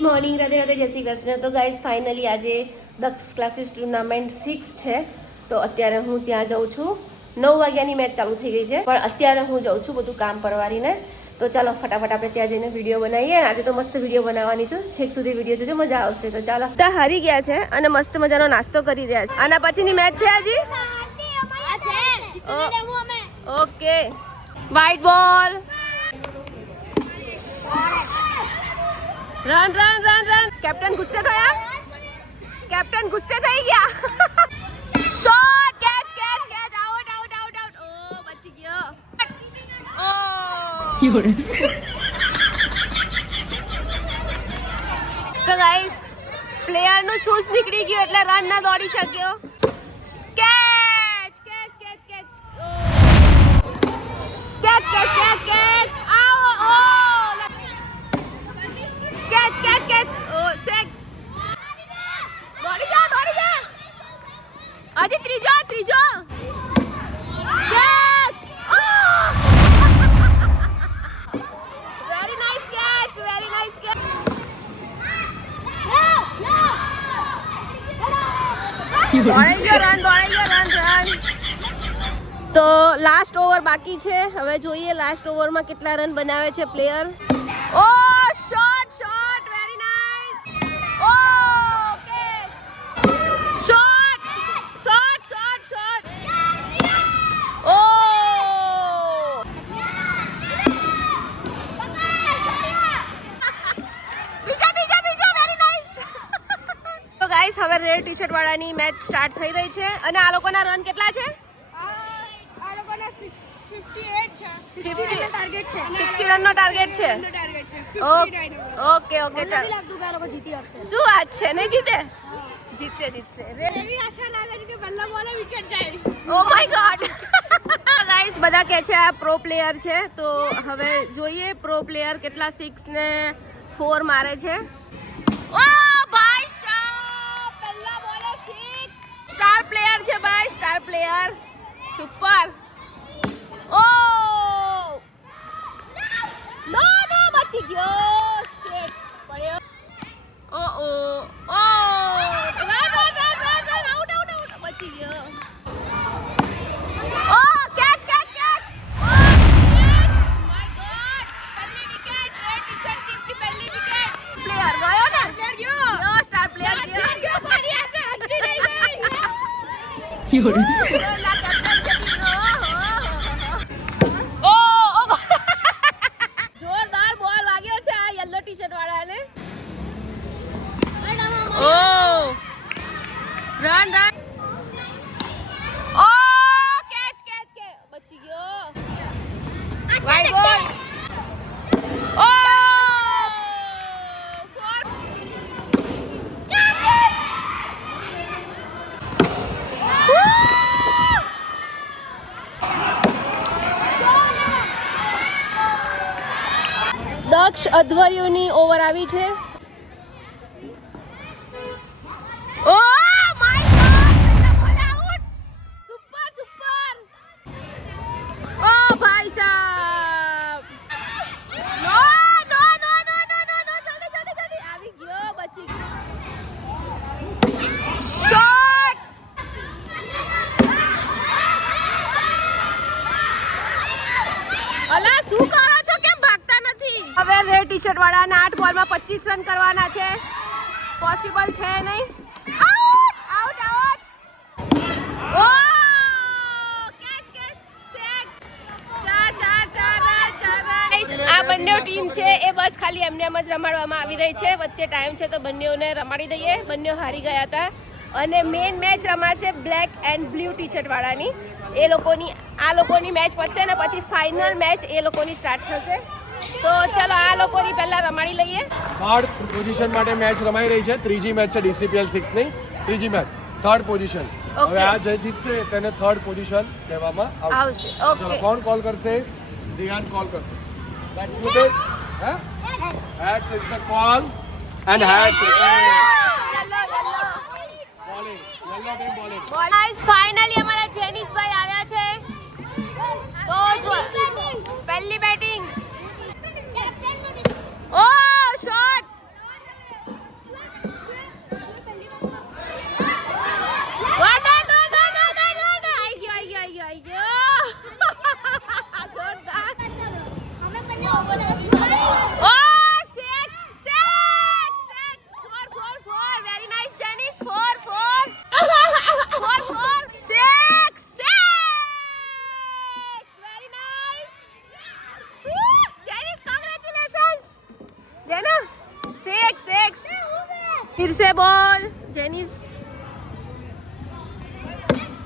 Good morning, Radhe Radhe, જય શ્રી કૃષ્ણ. તો guys finally આજે દક્ષ ક્લાસીસ ટુર્નામેન્ટ 6 છે. તો અત્યારે હું ત્યાં જાઉં છું. 9 વાગ્યાની મેચ ચાલુ થઈ ગઈ છે, પણ અત્યારે હું જાઉં છું બધું કામ પરવારીને. તો ચાલો ફટાફટ આપણે ત્યાં જઈને વિડીયો બનાવીએ. આજે તો મસ્ત વિડીયો બનાવવાની છું, છેક સુધી વિડીયો જોજો, મજા આવશે. તો ચાલો, ત્યાં હારી ગયા છે અને મસ્ત મજાનો નાસ્તો કરી રહ્યા છે. આના પછીની મેચ છે આજે. Okay, white ball, run run run run. Captain ગુસ્સે થયા, કેપ્ટન ગુસ્સે થઈ ગયા. Shot, catch catch catch, out out out out. ઓ બચી ગયો. ઓ તો ગાઈસ પ્લેયર નું શૂઝ નીકળી ગયું એટલે રન ના દોડી શક્યો. Catch catch catch catch catch catch catch catch. આવો ઓ કેચ કેચ કેચ. ઓ સિક્સ. દોડી જા દોડી જા. આજે ત્રીજો ત્રીજો. Catch. Very nice catch, very nice catch. દોડાઈ ગયો રન, દોડાઈ ગયો રન રન. તો લાસ્ટ ઓવર બાકી છે. હવે જોઈએ લાસ્ટ ઓવરમાં કેટલા રન બનાવે છે પ્લેયર. ઓ શોટ શોટ, વેરી નાઇસ. ઓ catch. Shot shot shot shot. ઓ બીજા બીજા બીજા, વેરી નાઇસ. તો ગાઈસ હવે રેડ ટી શર્ટ વાળાની મેચ સ્ટાર્ટ થઈ રહી છે અને આ લોકોના રન કેટલા છે? 60 રનનો ટાર્ગેટ છે. ઓકે ઓકે ચાલો. શું વાત છે, નહીં જીતે? જીતશે જીતશે. ઓ માય ગોડ. ગાઈસ બધા કહે છે આ પ્રો પ્લેયર છે, તો હવે જોઈએ પ્રો પ્લેયર કેટલા 6 ને 4 મારે છે. ઓ ભાઈ સાહેબ, પહેલા બોલે 6. સ્ટાર પ્લેયર છે ભાઈ, સ્ટાર પ્લેયર. સુપર. ઓ નો નો, બચી ગયો. શિટ, પડ્યો. ઓ ઓ ઓ, run run run run run, out out out, બચી ગયો. ઓ કેચ કેચ કેચ. ઓ માય ગોડ, પહેલી વિકેટ, રેડ ટી-શર્ટ ટીમ ની પહેલી વિકેટ. પ્લેયર ગયો ને, પ્લેયર ગયો, સ્ટાર પ્લેયર ગયો. મારી આસે હંચી નહીં ગઈ. યોલા કેપ્ટન છે ટીમનો. જોરદાર બોલ વાગ્યો છે આ યલો ટી-શર્ટ વાળાને. ઓ રન રન. ઓ કેચ કેચ કે, બચી ગયો. વાઈડ બોલ. ઓ દક્ષ અધ્વર્યુની ઓવર આવી છે. ઓ માય ગોડ, પહેલા બોલ આઉટ. Super super. ઓ ભાઈ સાહેબ, નો નો નો નો નો નો નો, જલ્દી જલ્દી જલ્દી. આવી ગયો, બચી ગયો. શોટ. અલા શું કરો છો, કેમ ભાગતા નથી? હવે રેડ ટી-શર્ટ વાળાને 8 બોલમાં 25 રન કરવાના છે. પોસિબલ છે નહીં. Out out out. ઓ કેચ કેચ, સિક્સ. 4 રન. આ બંને ટીમ છે એ બસ ખાલી એમને એમ જ રમાડવામાં આવી રહી છે. વચ્ચે ટાઈમ છે તો બંનેઓને રમાડી દઈએ. બંને હારી ગયા હતા અને મેઇન મેચ રમાશે બ્લેક એન્ડ બ્લુ ટી-શર્ટ વાળાની. એ લોકોની આ લોકોની મેચ પતશે ને પછી ફાઇનલ મેચ એ લોકોની સ્ટાર્ટ થશે. તો ચલો આ લોકોની પહેલા રમાડી લઈએ. થર્ડ પોઝિશન માટે મેચ રમાઈ રહી છે. ત્રીજી મેચ છે DCPL 6 ની. ત્રીજી મેચ થર્ડ પોઝિશન. હવે આ જે જીતશે તેને થર્ડ પોઝિશન કહેવામાં આવશે. ઓકે, કોણ કોલ કરશે? દિયાન કોલ કરશે. Let's do this. Hey heads is the call and heads is bowling. Yellow team bowling. Guys finally અમારા જેનિસભાઈ આવ્યા છે. તો પહેલી બેટિંગ. ઓ શોટ. 6 फिर से बॉल जेनिस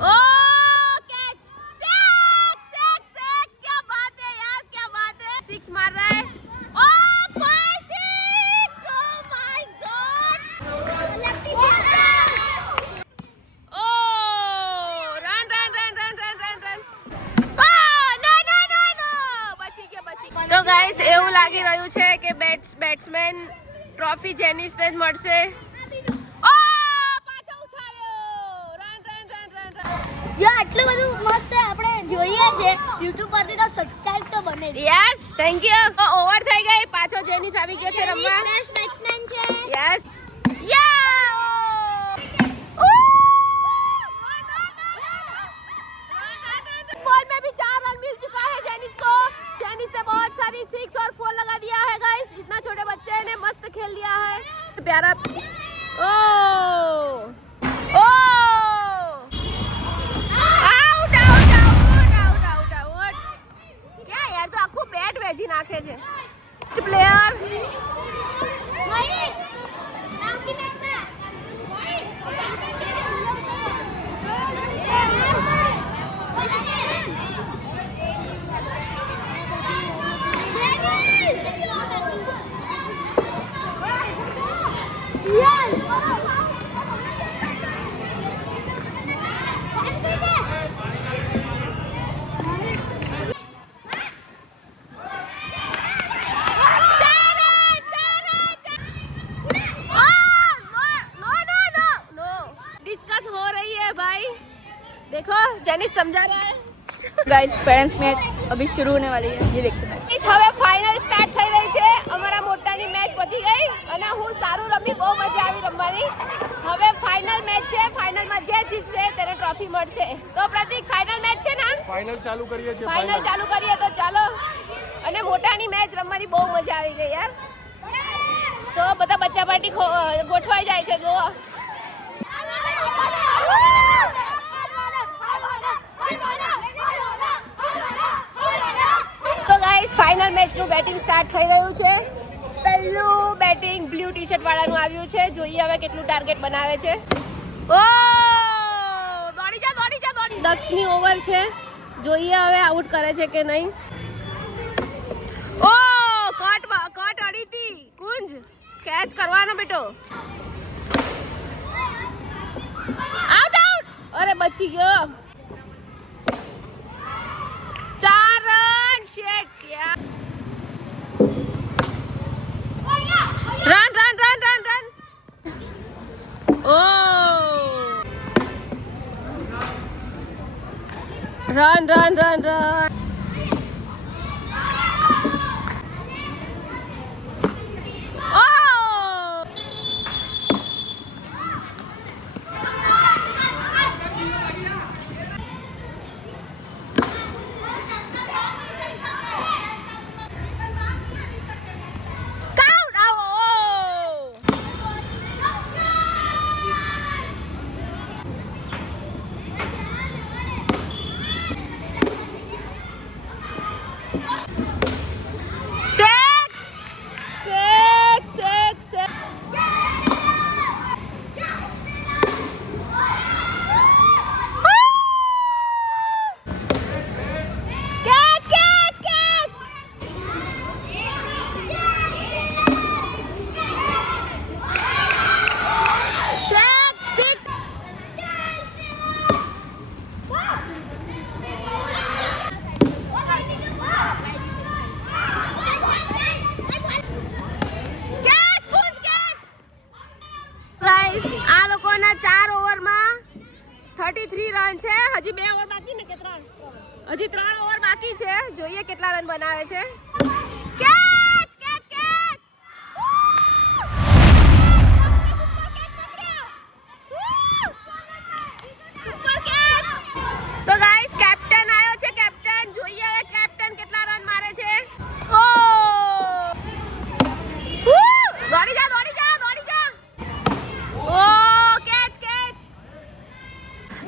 ओ कैच 6 क्या बात है यार क्या बात है 6 मार रहा है oh 5 6 oh my god oh run તો ગાઈસ એવું લાગી રહ્યું છે કે બેટ્સમેન ટ્રોફી જેનિસને જ મળશે ઓ પાછો ઉછાળ્યો રન યો આટલું બધું મસ્ત આપણે જોઈએ છે YouTube પરથી તો સબસ્ક્રાઇબ તો બને જ યસ થેન્ક યુ ઓવર થઈ ગઈ પાછો જેનિસ આવી ગયો છે રમવા બેસ્ટ બેટ્સમેન છે यस या बॉल में भी 4 रन मिल चुका है जेनिस को जेनिस ने बहुत सारी 6 और 4 लगा दिया है गाइस इतना छोटे बच्चे ने मस्त खेल लिया है प्यारा ओ ओ out out out out out out क्या यार तो आखो बैट वेजी नाखे छे प्लेयर डिस्कस हो रही है भाई देखो जेनिस समझा रहा है गाइस पेरेंट्स मैच अभी शुरू होने वाली है ये देखते हैं इस હવે ફાઇનલ સ્ટાર્ટ થઈ રહી છે અમારા મોટાની મેચ પતી ગઈ અને હું સારું રમી બહુ મજા આવી રમવાની હવે ફાઇનલ મેચ છે ફાઇનલમાં જે જીતશે તેને ટ્રોફી મળશે તો પ્રતીક ફાઇનલ મેચ છે ને ફાઇનલ ચાલુ કરીએ છીએ ફાઇનલ ચાલુ કરીએ તો ચાલો અને મોટાની મેચ રમવાની બહુ મજા આવી ગઈ યાર તો બધા બચ્ચા પાર્ટી ગોઠવાઈ જાય છે જો તો ગાઈસ ફાઇનલ મેચનું બેટિંગ સ્ટાર્ટ થઈ રહ્યું છે પહેલું બેટિંગ બ્લુ ટી-શર્ટ વાળાનું આવ્યું છે જોઈએ હવે કેટલું ટાર્ગેટ બનાવે છે ઓ દોડી જા દક્ષની ઓવર છે જોઈએ હવે આઉટ કરે છે કે નહીં ઓ કટ અડી હતી કુંજ કેચ કરવાનો બેટો આઉટ અરે બચી ગયો 4 રન શેટ क्या रन ओ रन આ લોકોના 4 ઓવરમાં 33 રન છે હજી 2 ઓવર બાકી ને કે 3 હજી 3 ઓવર બાકી છે જોઈએ કેટલા રન બનાવે છે catch catch catch super catch તો ગાઈસ કેપ્ટન આવ્યો છે કેપ્ટન જોઈએ હવે કેપ્ટન કેટલા રન મારે છે ઓ દોડી જા ઓ કેચ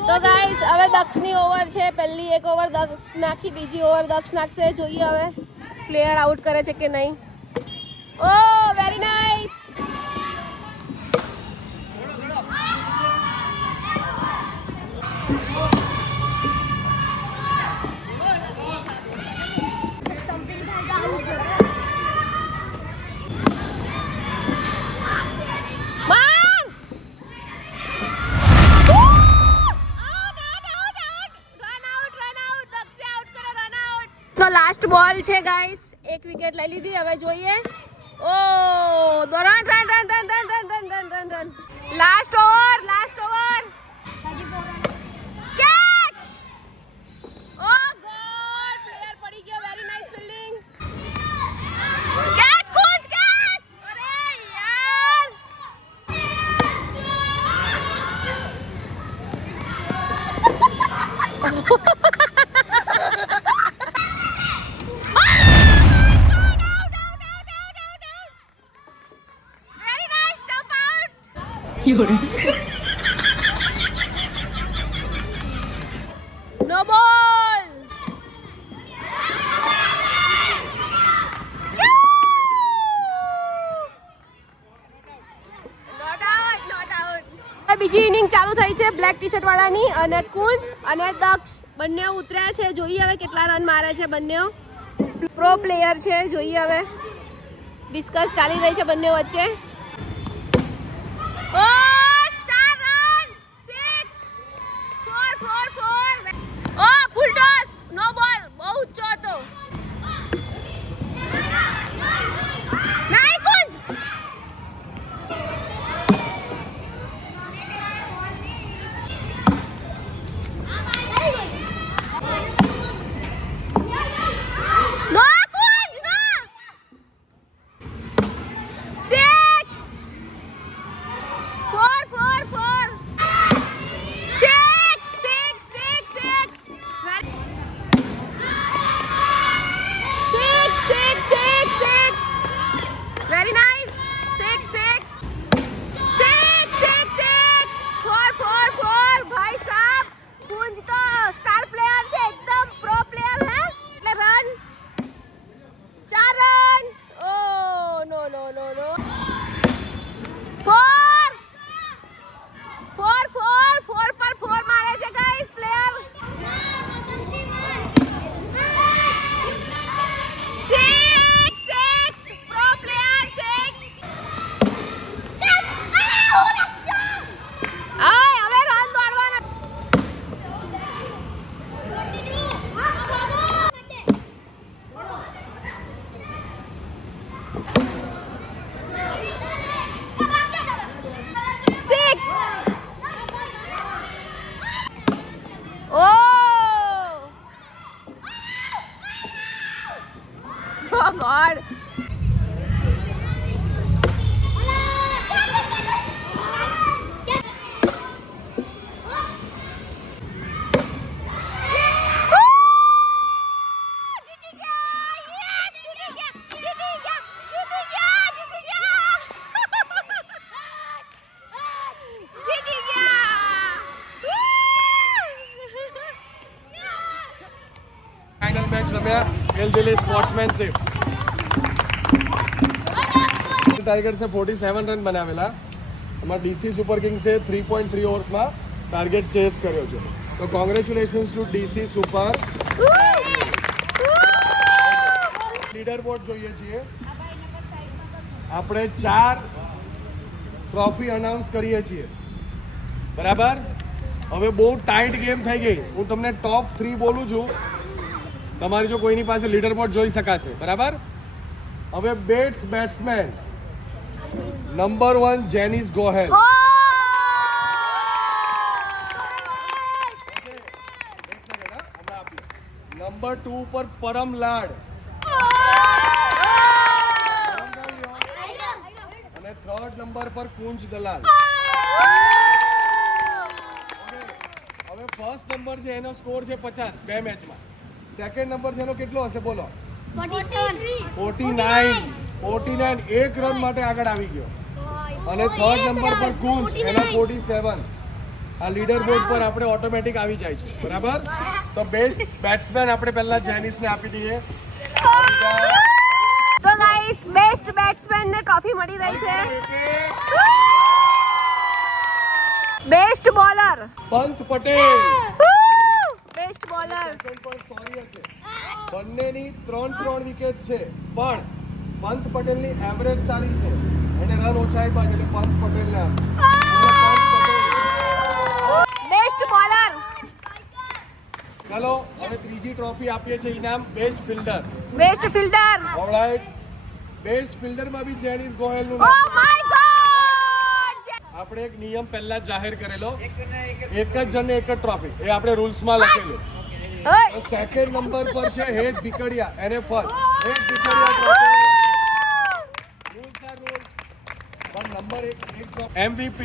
તો ગાઈસ હવે દક્ષની ઓવર છે પહેલી એક ઓવર દક્ષ નાખી બીજી ઓવર દક્ષ નાખશે જોઈએ હવે પ્લેયર આઉટ કરે છે કે નહીં ઓ વેરી નાઇસ બોલ છે ગાઈસ, એક વિકેટ લઈ લીધી. હવે જોઈએ. ઓ run run run run run run run run run run. Last over catch. ઓ ગોડ, પ્લેયર પડી ગયો. Very nice fielding. Catch Kunj catch. અરે યાર, નો બોલ. બીજી ઇનિંગ ચાલુ થઈ છે બ્લેક ટી શર્ટ વાળાની, અને કુંજ અને દક્ષ બંને ઉતર્યા છે. જોઈએ હવે કેટલા રન મારે છે બંને. પ્રો પ્લેયર છે. જોઈએ હવે, ડિસ્કસ ચાલી રહી છે બંને વચ્ચે. ઓ 4 રન 6 4 4 4. ઓ ફૂલ ટોસ. નો બોલ. બહુ ઊંચો હતો. નહીં કુંજ. નો કુંજ નો. 6 4 4 4 6 6 6 6 6 6. Very nice. 6 6 6 6 6 4 4 4. ભાઈ સાહેબ, કુંજ તો સ્ટાર પ્લેયર છે, એકદમ પ્રો પ્લેયર હે. એટલે રન 4 રન. ઓ નો નો નો નો. 4 4 4 4 પર 4 મારે છે ગાઈસ પ્લેયર. 6 6 pro player 6. આય હવે રન દોડવાના. Oh God. ફાઇનલ મેચ રમ્યા એલજીલી સ્પોર્ટ્સમેનશિપ. टाइगर से 47 रन बनावेला. हमारा डीसी सुपर किंग्स से 3.3 ओवर्स में टार्गेट चेस કર્યો છે. તો congratulations to DC super. Leader board જોઈએ છીએ. આપણે 4 ટ્રોફી અનાઉન્સ કરીએ છીએ, બરાબર. હવે બહુ ટાઈટ ગેમ થઈ ગઈ. હું તમને ટોપ 3 બોલું છું. તમારી જો કોઈની પાસે લીડર બોર્ડ જોઈ શકાશે, બરાબર. હવે batsman number 1 Jenis Gohel. Number 2 પર પરમ લાડ અને 3rd નંબર પર કુંજ દલાલ. હવે ફર્સ્ટ નંબર છે એનો સ્કોર છે 50 બે મેચમાં. સેકન્ડ નંબર છે એનો કેટલો હશે બોલો? 49 એક રન માટે આગળ આવી ગયો. અને 3rd નંબર પર કુંજ એના 47. આ લીડર બોર્ડ પર આપણે ઓટોમેટિક આવી જાય છે, બરાબર. તો બેસ્ટ બેટ્સમેન આપણે પહેલા જેનિસને આપી દઈએ. તો ગાઈસ, બેસ્ટ બેટ્સમેન ને ટ્રોફી મળી રહી છે. Best bowler Pant Patel. Best bowler. Second પર સોરી છે. બંનેની 3 વિકેટ છે, પણ પંત પટેલની એવરેજ સારી છે. એને રન ઓછા આપ્યા એટલે પંત પટેલને બેસ્ટ બોલર ચલો હવે ત્રીજી ટ્રોફી આપીએ છીએ ઇનામ best fielder. Best fielder. Alright, best ફિલ્ડરમાં બી જેનિસ ગોહેલનું ઓ નામ. My God. આપણે એક નિયમ પહેલા જ જાહેર કરેલો, એક જ જણને એક જ ટ્રોફી, એ આપણે રૂલ્સમાં લખેલું. સેકન્ડ નંબર પર છે હેત ભીકડિયા, એને first Het Bhikadiya trophy. Rules are rules. પણ નંબર એક MVP.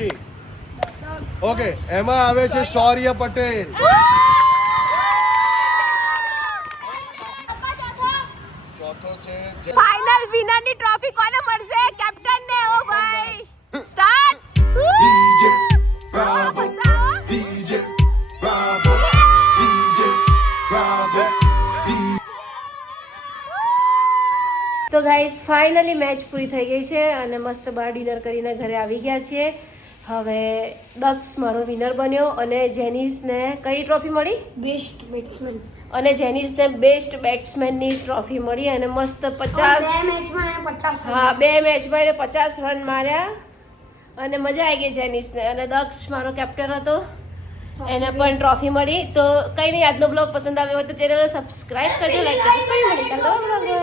ઓકે, એમાં આવે છે શૌર્ય પટેલ. ચોથો છે ફાઇનલ વિનર ની ટ્રોફી કોને મળશે? કેપ્ટન ને. ઓ ભાઈ start. DJ Bravo, DJ Bravo, DJ Bravo. તો ગાઈસ ફાઇનલી મેચ પૂરી થઈ ગઈ છે અને મસ્ત બાર ડિનર કરીને ઘરે આવી ગયા છીએ. હવે દક્ષ મારો વિનર બન્યો અને જેનિસને કઈ ટ્રોફી મળી? Best batsman. અને જેનિસને બેસ્ટ બેટ્સમેનની ટ્રોફી મળી અને મસ્ત 50 મેચમાં એને 50 હા 2 મેચમાં એને 50 રન માર્યા અને મજા આવી ગઈ જેનિસને. અને દક્ષ મારો કેપ્ટન હતો, એને પણ ટ્રોફી મળી. તો કંઈ નહીં, આજનો બ્લોગ પસંદ આવ્યો હોય તો ચેનલને સબસ્ક્રાઇબ કરજો, લાઈક કરજો. ફરી મળી કાલનો બ્લોગ.